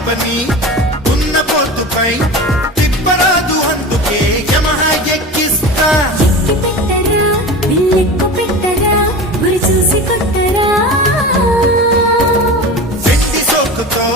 పాపని ఉన్న పోతుపై తిప్పరాదు అందుకే యమహా ఎక్కిస్తా చూసి కొట్టరా వెట్టి సోకుతో